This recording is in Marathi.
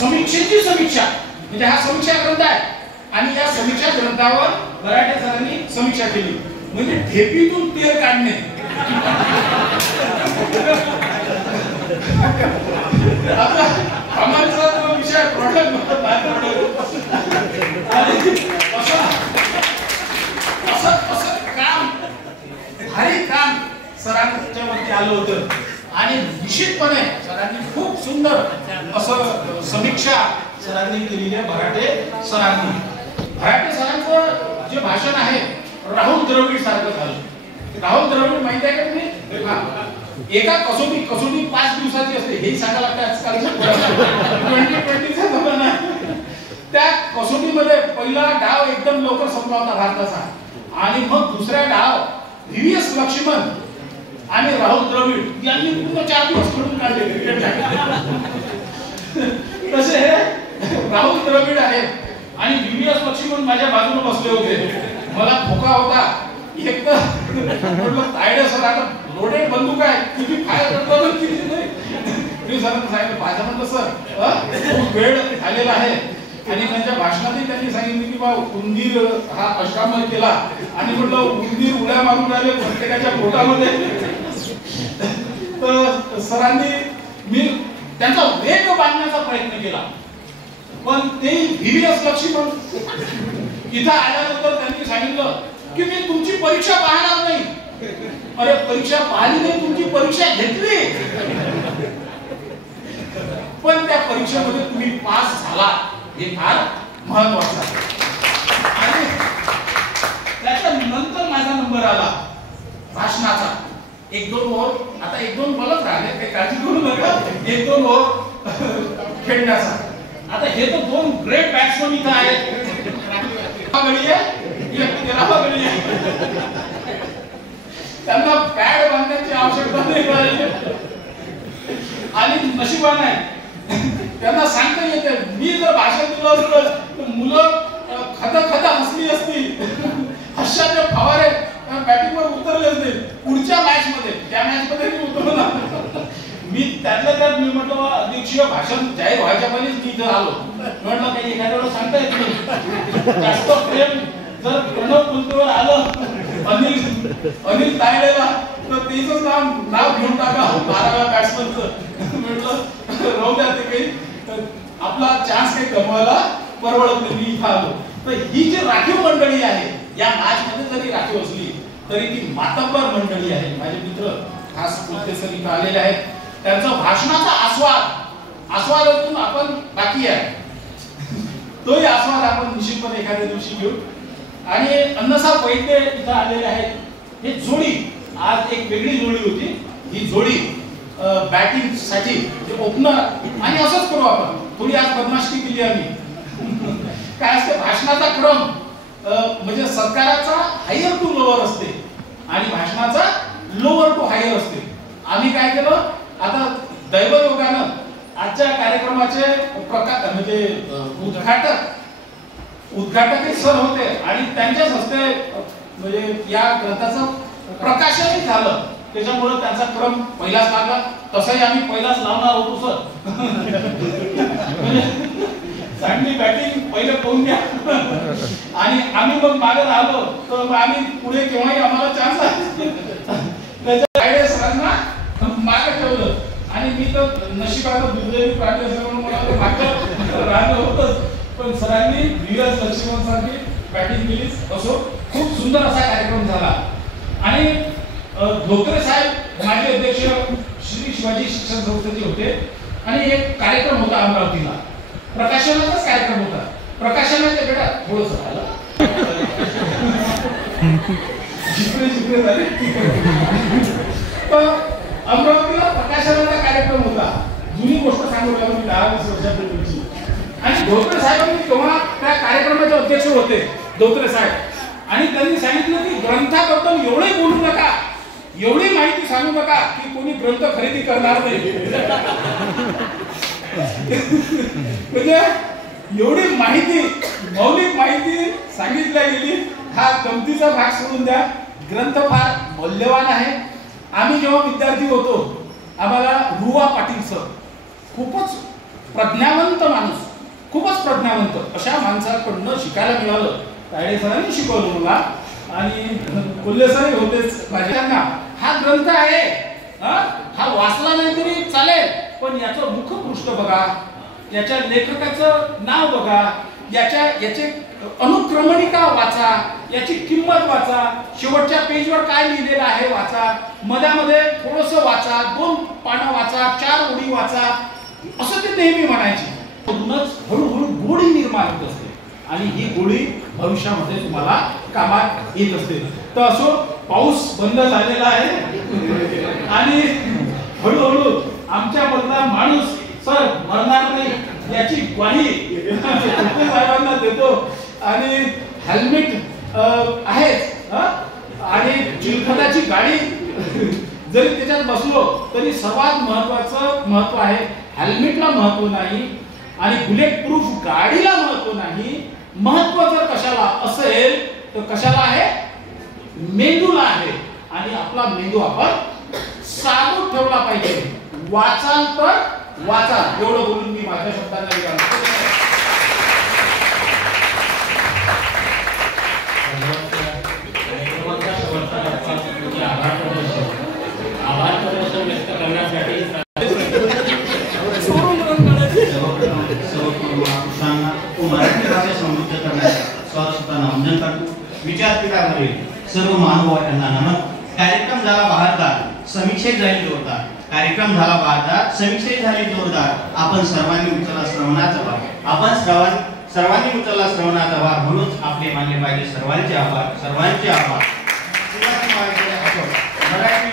समीक्षेची समीक्षा म्हणजे हा समीक्षा ग्रंथ आहे आणि या समीक्षा ग्रंथावर मराठे सरांनी समीक्षा केली म्हणजे ढेपीतून तेल काढणे आता आम्हाला तो विषय प्रॉब्लेम असं काम भारी काम सरांच्या वरती आलं होतं आणि निश्चितपणे सरांनी खूप सुंदर असं समीक्षा सरांनी केलेली आहे भराटे सरांचं जे भाषण आहे राहुल द्रविड सारखं झालं राहुल द्रविड माहिती आहे का तुम्ही एका कसोटी 5 दिवसाची असते हे सांगायला लागतं आजकालच्या 2020चा जमाना त्या कसोटीमध्ये पहिला डाव एकदम लवकर संपला होता भारताचा आणि मग दुसरा डाव व्हीव्हीएस लक्ष्मण आणि राहुल द्रविड यांनी पूर्ण 4 दिवस खेळून काढले तसे हे राहुल द्रविड आहे आणि व्हीव्हीएस लक्ष्मण माझ्या बाजूने बसले होते मला धोका होता एक तर म्हटलं तायडे सर आता लोडेड बंदूक आहे किती फायर करतो किती नाही मी सरांना सांगितलं माझ्या म्हणलं सर खूप वेळ झालेला आहे आणि त्यांच्या भाषणातही त्यांनी सांगितलं की बा उंदीर हा अष्टांग केला आणि म्हटलं उंदीर उड्या मारून राहिले प्रत्येकाच्या पोटामध्ये तर सरांनी मी त्यांचा वेग बांधण्याचा प्रयत्न केला पण ते व्हीव्हीएस लक्ष्मण इथं आल्यानंतर त्यांनी सांगितलं की मी तुमची परीक्षा पाहणार नाही अरे परीक्षा पाहिली नाही तुमची परीक्षा घेतली पण त्या परीक्षेमध्ये तुम्ही पास झाला हे फार महत्वाचं आहे आणि त्याच्यानंतर माझा नंबर आला भाषणाचा 1-2 ओव्हर आता 1-2 बोलत राहिले काही काळजी करू नका 1-2 ओव्हर खेळण्याचा आता हे तर 2 ग्रेट बॅट्समन इथं आहेत त्यांना पॅड बांधण्याची आवश्यकता नाही आणि नशिबाने आहे त्यांना सांगता येते मी जर भाषण दिलं असतं तर मुलं खदा हसली असती हर्षाचे फवारे बॅटिंगवर उतरलेच नाही पुढच्या मॅच मध्ये त्या मॅच मध्ये मी उतरलो मी त्यातल्या त्यात मी म्हटलं अध्यक्षीय भाषण जाहीर व्हायच्या पहिलेच मी इथं आलो म्हटलं काही एखाद्या वेळेला सांगता येत नाही जास्त प्रेम जर प्रणव कुलतेवर आलं अनिल तायडेला तर त्याचं नाव घेऊन टाका 12व्या बॅट्समनचं म्हटलं राहू द्या ते काही आपला चान्स काही गमवायला परवडत नाही मी इथं आलो तर ही जी राखीव मंडळी आहे या मॅच मध्ये जरी राखीव असली तरी ती मातब्बर मंडळी आहे माझे मित्र खास कुलते सर इथं आलेले आहेत त्यांचा भाषणाचा आस्वादातून आपण बाकी आहे तोही आस्वाद आपण निश्चितपणे एखाद्या दिवशी घेऊ आणि अण्णासाहेब वैद्य इथं आलेले आहेत हे जोडी आज एक वेगळी जोडी होती ही जोडी बॅटिंग साठी ओपनर आणि असंच करू आपण थोडी आज बदमाशी केली आम्ही काय असते भाषणाचा क्रम म्हणजे सत्काराचा हायर टू लोअर असते आणि भाषणाचा लोअर टू हायर असते आम्ही काय केलं आता दैवयोगानं आजच्या कार्यक्रमाचे प्रकार म्हणजे उद्घाटक सर होते आणि त्यांच्याच हस्ते म्हणजे या ग्रंथाचं प्रकाशनही झालं त्याच्यामुळे त्यांचा क्रम पहिलाच लागला तसंही आम्ही पहिलाच लावणार होतो सर चांगली बॅटिंग पहिले पाहून घ्या आणि आम्ही मग मागे राहिलो तर आम्ही पुढे केव्हाही आम्हाला चान्स आहे सरांना मागे ठेवलं आणि मी तर नशिबानं दुर्दैवी प्राणी असल्यामुळे मला मागं राहिलं होतंच पण सरांनी व्हीव्हीएस लक्ष्मण सारखी बॅटिंग केली असो खूप सुंदर असा कार्यक्रम झाला आणि धोत्रे साहेब माजी अध्यक्ष श्री शिवाजी शिक्षण संस्थेचे होते आणि एक कार्यक्रम होता अमरावतीला प्रकाशनाचाच कार्यक्रम होता प्रकाशनाच्या बेटा थोडंसं झालं जिकडे झाले पण अमरावतीला प्रकाशनाचा कार्यक्रम होता जुनी गोष्ट सांगू लागलो मी 10-20 वर्षापूर्वीची आणि धोत्रे साहेबांनी तेव्हा त्या कार्यक्रमाचे अध्यक्ष होते धोत्रे साहेब आणि त्यांनी सांगितलं की ग्रंथाबद्दल एवढे बोलू नका एवढी माहिती सांगू नका की कोणी ग्रंथ खरेदी करणार नाही म्हणजे एवढी माहिती मौलिक माहिती सांगितल्या गेली हा गमतीचा भाग सोडून द्या ग्रंथ फार मौल्यवान आहे आम्ही जेव्हा विद्यार्थी होतो आम्हाला रुवा पाटील सर खूपच प्रज्ञावंत माणूस, खूपच प्रज्ञावंत अशा माणसाकडनं शिकायला मिळालं. तायडे सरांनी शिकवलं मला आणि कोल्हे सरही होतेच माझ्यांना. हा ग्रंथ आहे, हा वाचला नाही तरी चालेल, पण याचं मुखपृष्ठ बघा, याच्या लेखकाचं नाव बघा, याचे अनुक्रमणिका वाचा, याची किंमत वाचा, शेवटच्या पेजवर काय लिहिलेलं आहे वाचा, मध्यामध्ये थोडंसं वाचा, 2 पानं वाचा, 4 ओळी वाचा, असं ते नेहमी म्हणायचे. म्हणूनच हळूहळू गोडी निर्माण होत असते आणि ही गोडी भविष्यामध्ये तुम्हाला कामात येत असते. तर असो, पाऊस बंद झालेला आहे आणि हळूहळू आमच्या मधला माणूस सर मरणार नाही याची ग्वाही साहेबांना देतो. आणि हेल्मेट आहे आणि चिलखताची गाडी जरी त्याच्यात बसलो तरी सर्वात महत्वाचं महत्व आहे हेल्मेटला महत्व नाही आणि बुलेट प्रूफ गाडीला महत्व नाही. महत्व जर कशाला असेल तर कशाला आहे? मेंदूला आहे. आणि आपला मेंदू आपण साधून ठेवला पाहिजे. वाचाल तर वाचा, एवढं बोलून मी माझ्या शब्दांना विराम. आभार प्रदर्शन व्यक्त करण्यासाठी मराठी भाषा समृद्ध करण्याचा स्वतःचा नामजन करतो. विचारपीठावरील सर्व महानुभावांना नमन. कार्यक्रम झाला बहारदार, समीक्षेत झाली जोरदार. कार्यक्रम झाला बहारदार, समीक्षेत झाली जोरदार. आपण सर्वांनी उचलला श्रवणाचा भार. सर्वांनी उचलला श्रवणाचा भार. म्हणूनच आपले मानले पाहिजे सर्वांचे आभार, सर्वांचे आभार. मराठी